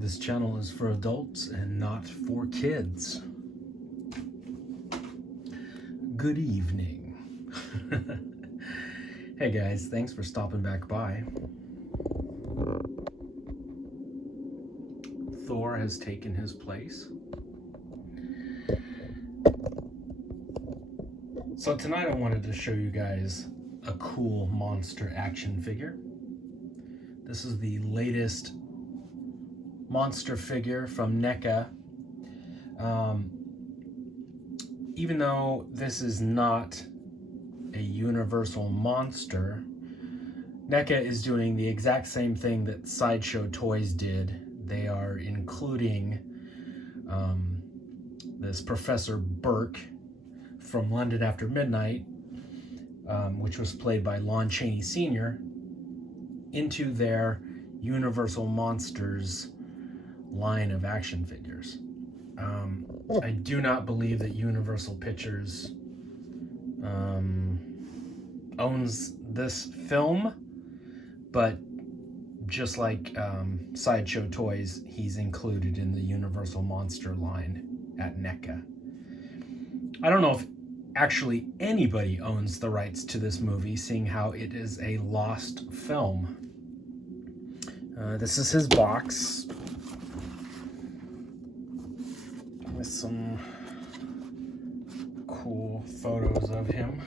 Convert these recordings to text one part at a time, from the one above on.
This channel is for adults and not for kids. Good evening. Hey guys, thanks for stopping back by. Thor has taken his place. So tonight I wanted to show you guys a cool monster action figure. This is the latest monster figure from Neca. Even though this is not a universal monster, Neca is doing the exact same thing that Sideshow Toys did. They are including this Professor Burke from London After Midnight, which was played by Lon Chaney Sr., into their Universal Monsters line of action figures. I do not believe that Universal Pictures owns this film, but just like Sideshow Toys, he's included in the Universal Monster line at Neca. I don't know if actually anybody owns the rights to this movie, seeing how it is a lost film. This is his box with some cool photos of him.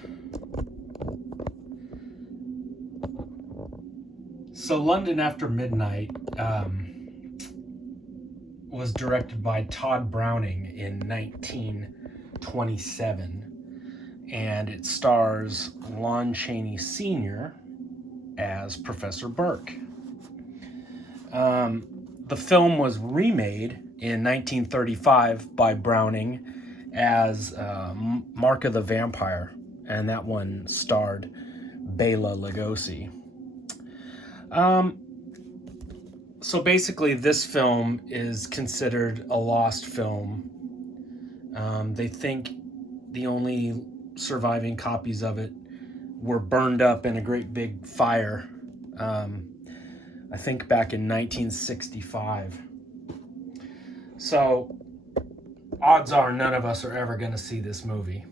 So London After Midnight was directed by Tod Browning in 1927, and it stars Lon Chaney Sr. as Professor Burke. The film was remade in 1935 by Browning as Mark of the Vampire, and that one starred Bela Lugosi. So basically this film is considered a lost film. They think the only surviving copies of it were burned up in a great big fire, I think back in 1965. So odds are none of us are ever going to see this movie.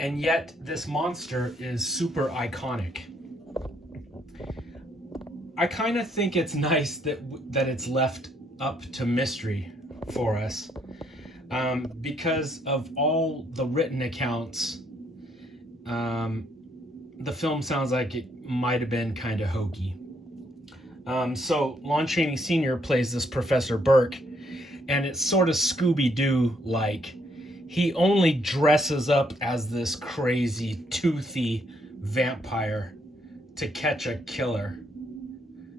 And yet this monster is super iconic. I kind of think it's nice that it's left up to mystery for us, because of all the written accounts. The film sounds like it might have been kind of hokey. So Lon Chaney Sr. plays this Professor Burke, and it's sort of Scooby-Doo like. He only dresses up as this crazy, toothy vampire to catch a killer.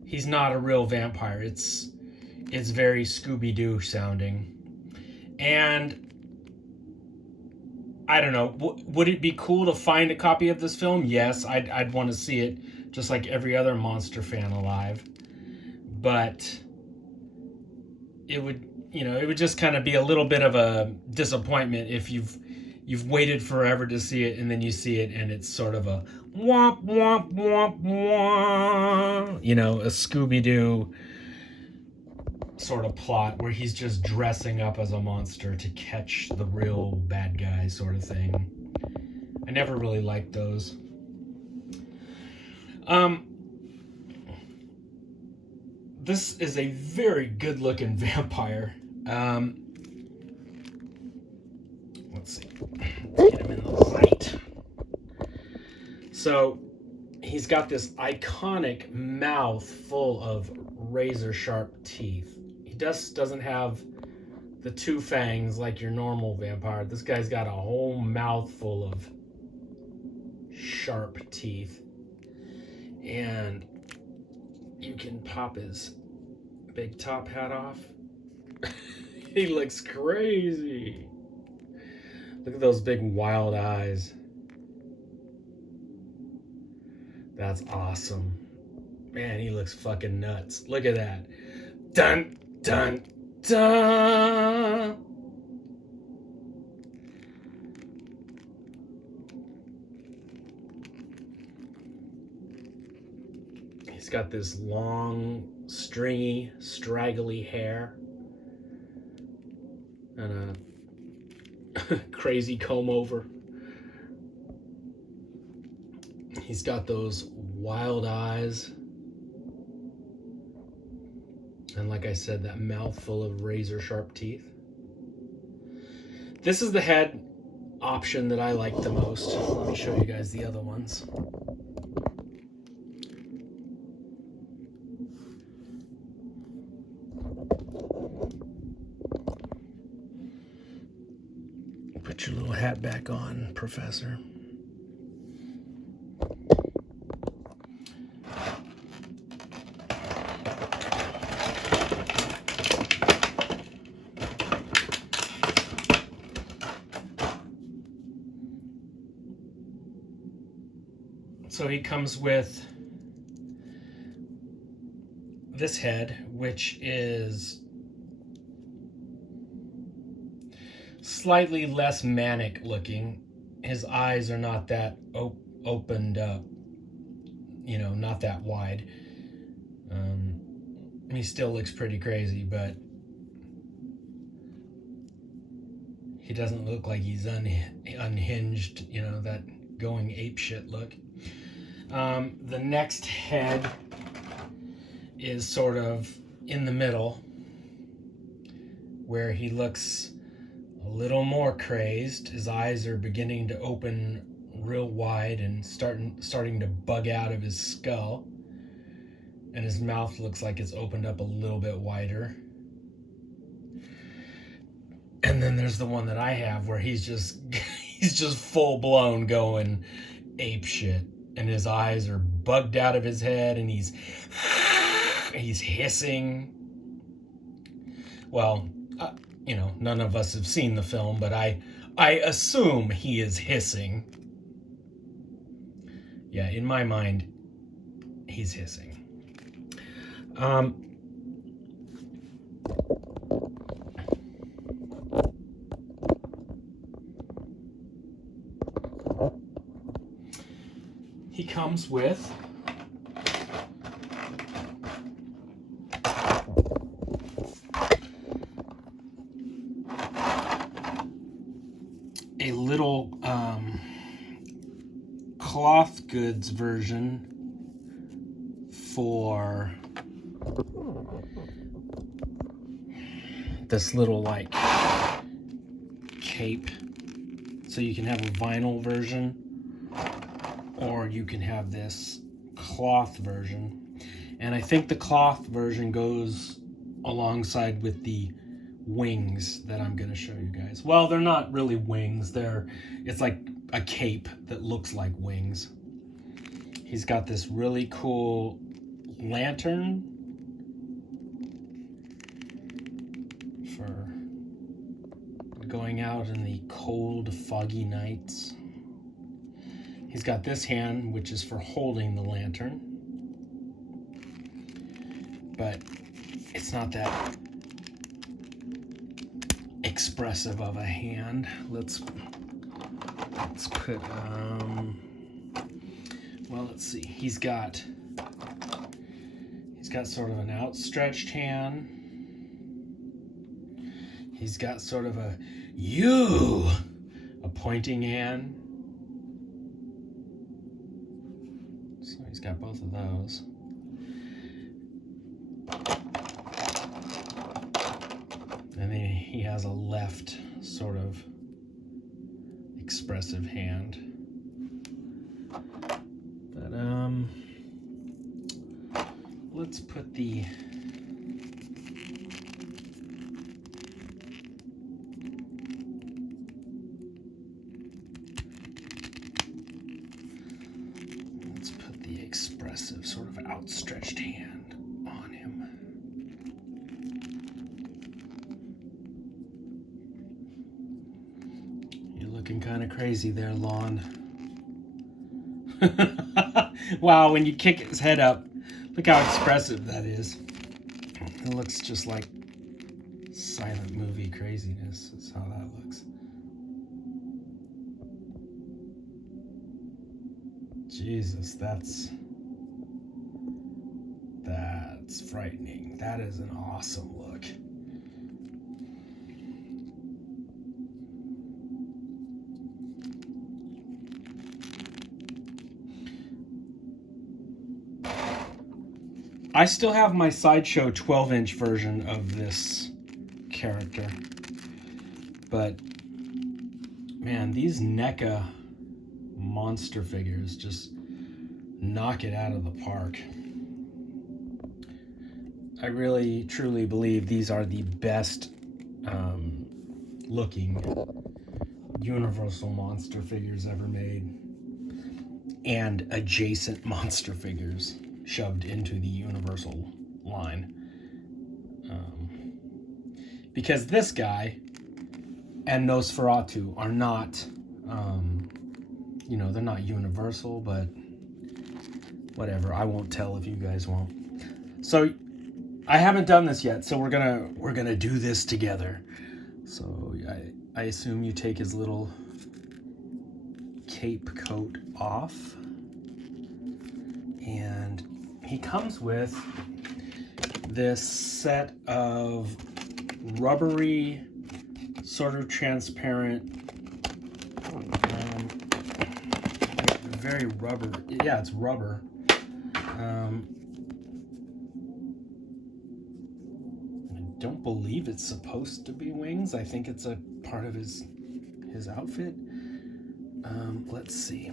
He's not a real vampire. It's very Scooby-Doo sounding. And I don't know, would it be cool to find a copy of this film? Yes, I'd want to see it, just like every other monster fan alive. But it would just kind of be a little bit of a disappointment if you've waited forever to see it, and then you see it and it's sort of a womp womp womp womp, a Scooby-Doo sort of plot where he's just dressing up as a monster to catch the real bad guy sort of thing. I never really liked those. This is a very good-looking vampire. Let's see. Get him in the light. So he's got this iconic mouth full of razor-sharp teeth. He doesn't have the two fangs like your normal vampire. This guy's got a whole mouth full of sharp teeth. And you can pop his big top hat off. He looks crazy. Look at those big wild eyes. That's awesome. Man, he looks fucking nuts. Look at that. Dun, dun, dun. He's He's got this long, stringy, straggly hair and a crazy comb over. He's got those wild eyes. And like I said, that mouth full of razor sharp teeth. This is the head option that I like the most. Let me show you guys the other ones. Put your little hat back on, Professor. So he comes with this head, which is slightly less manic looking. His eyes are not that opened up, you know, not that wide. He still looks pretty crazy, but he doesn't look like he's unhinged, you know, that going apeshit look. The next head is sort of in the middle, where he looks a little more crazed. His eyes are beginning to open real wide and starting to bug out of his skull, and his mouth looks like it's opened up a little bit wider. And then there's the one that I have where he's just full blown going ape shit, and his eyes are bugged out of his head, and he's hissing. Well, you know, none of us have seen the film, but I assume he is hissing. Yeah, in my mind, he's hissing. He comes with a little cloth goods version for this little like cape. So you can have a vinyl version, or you can have this cloth version. And I think the cloth version goes alongside with the wings that I'm going to show you guys. Well, they're not really wings. It's like a cape that looks like wings. He's got this really cool lantern for going out in the cold, foggy nights. He's got this hand, which is for holding the lantern, but it's not that expressive of a hand. Let's put well, let's see. He's got sort of an outstretched hand. He's got sort of a pointing hand. So he's got both of those. And then he has a left sort of expressive hand. But let's put the expressive sort of outstretched hand on him. You're looking kind of crazy there, Lon. Wow, when you kick his head up, look how expressive that is. It looks just like silent movie craziness. That's how that looks. Jesus, That's frightening. That is an awesome look. I still have my Sideshow 12-inch version of this character. But, man, these Neca monster figures just knock it out of the park. I really, truly believe these are the best looking Universal monster figures ever made. And adjacent monster figures shoved into the Universal line. Because this guy and Nosferatu are not, they're not Universal, but whatever. I won't tell if you guys won't. So I haven't done this yet, so we're gonna do this together. So I assume you take his little cape coat off, and he comes with this set of rubbery, sort of transparent, very rubber. Yeah, it's rubber. I don't believe it's supposed to be wings. I think it's a part of his outfit. Let's see.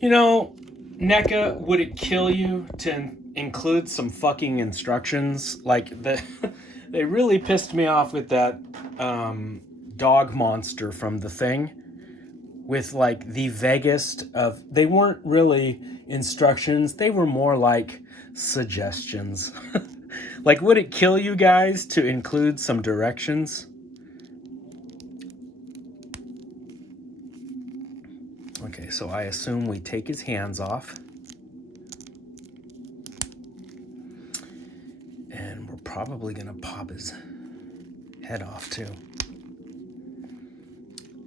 Neca, would it kill you to include some fucking instructions? Like, they really pissed me off with that dog monster from The Thing, with like the vaguest of, they weren't really instructions, they were more like suggestions. Like, would it kill you guys to include some directions? Okay, so I assume we take his hands off. And we're probably gonna pop his head off too.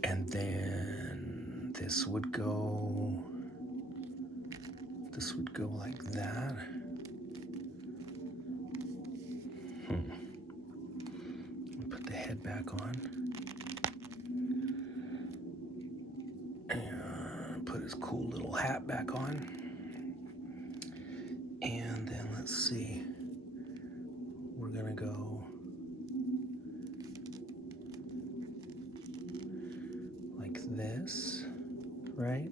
And then this would go like that. Put the head back on. And put his cool little hat back on. And then let's see. We're gonna go like this, right?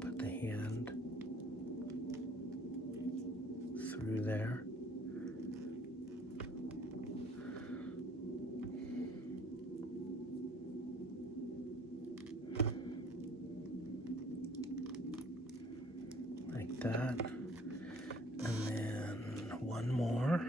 Put the hand through there. Like that. And then one more.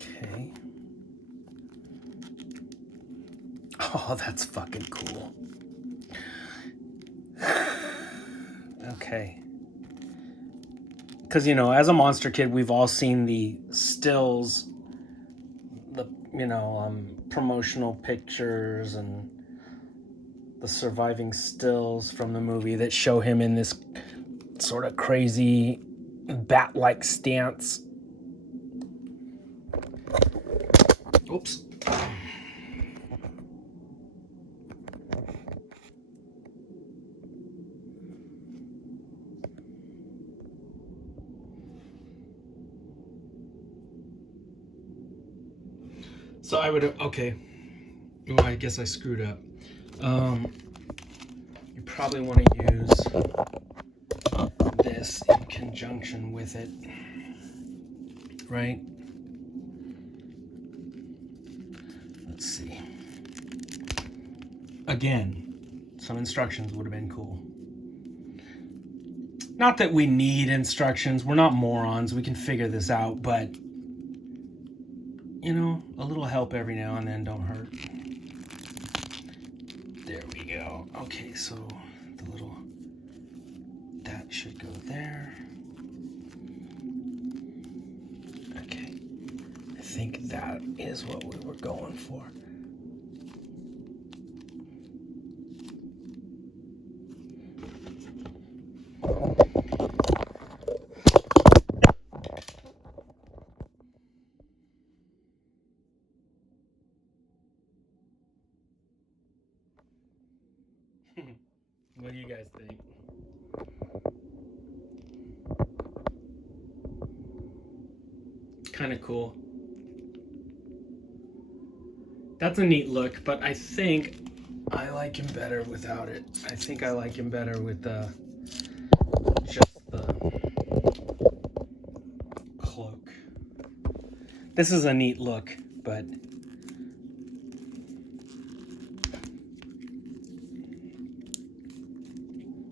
Okay. Oh, that's fucking cool. Okay. Because, as a monster kid, we've all seen the stills, the, promotional pictures and the surviving stills from the movie that show him in this sort of crazy bat-like stance. Oops. So I would, okay. Oh, I guess I screwed up. You probably want to use this in conjunction with it, right? Let's see. Again, some instructions would have been cool. Not that we need instructions. We're not morons. We can figure this out, but a little help every now and then don't hurt. There we go. Okay, so that should go there. Okay, I think that is what we were going for. What do you guys think? Kind of cool. That's a neat look, but I think I like him better without it. I think I like him better with just the cloak. This is a neat look, but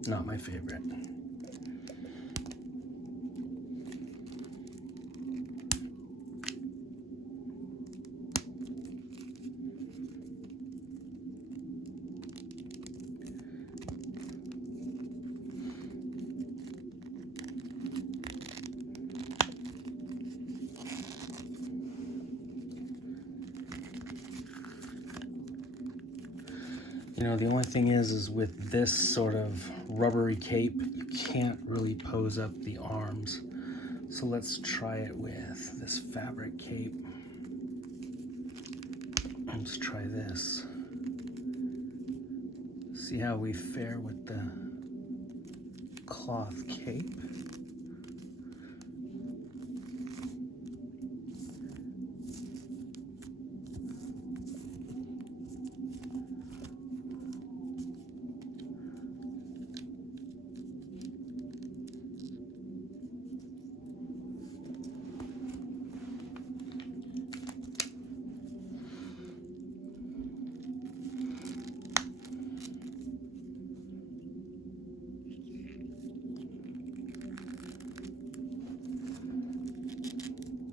not my favorite. You know, the only thing is with this sort of rubbery cape, you can't really pose up the arms. So let's try it with this fabric cape. Let's try this. See how we fare with the cloth cape.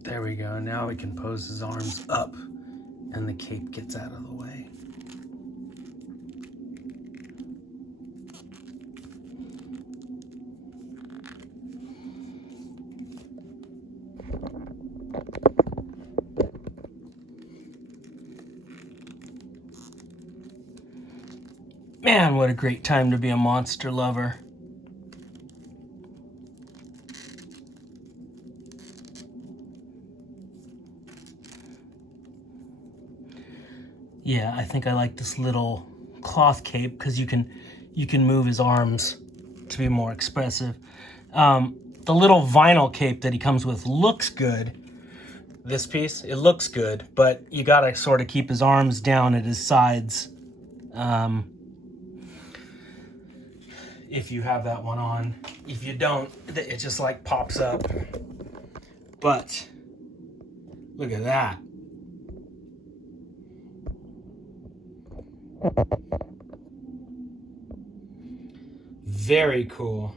There we go. Now we can pose his arms up and the cape gets out of the way. Man, what a great time to be a monster lover. Yeah, I think I like this little cloth cape because you can move his arms to be more expressive. The little vinyl cape that he comes with looks good. This piece, it looks good, but you gotta sort of keep his arms down at his sides if you have that one on. If you don't, it just like pops up. But look at that. Very cool.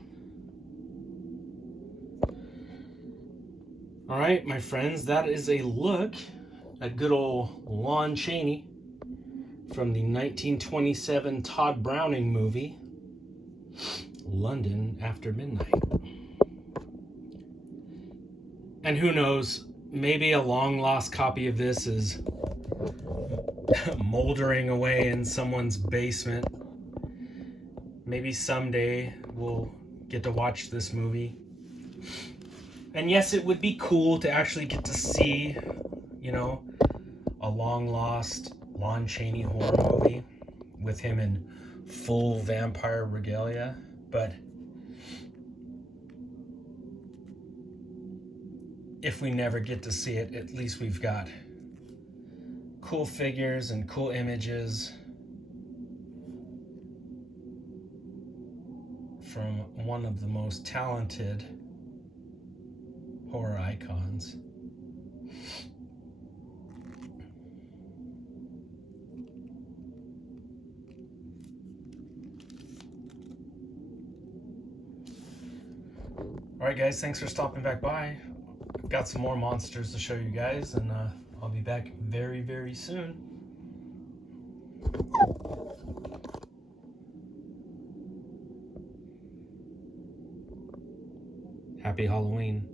All right, my friends, that is a look at good old Lon Chaney from the 1927 Tod Browning movie, London After Midnight. And who knows, maybe a long lost copy of this is moldering away in someone's basement. Maybe someday we'll get to watch this movie. And yes, it would be cool to actually get to see, you know, a long lost Lon Chaney horror movie with him in full vampire regalia. But if we never get to see it, at least we've got cool figures and cool images from one of the most talented horror icons. Alright guys, thanks for stopping back by. I've got some more monsters to show you guys, and I'll be back very, very soon. Happy Halloween.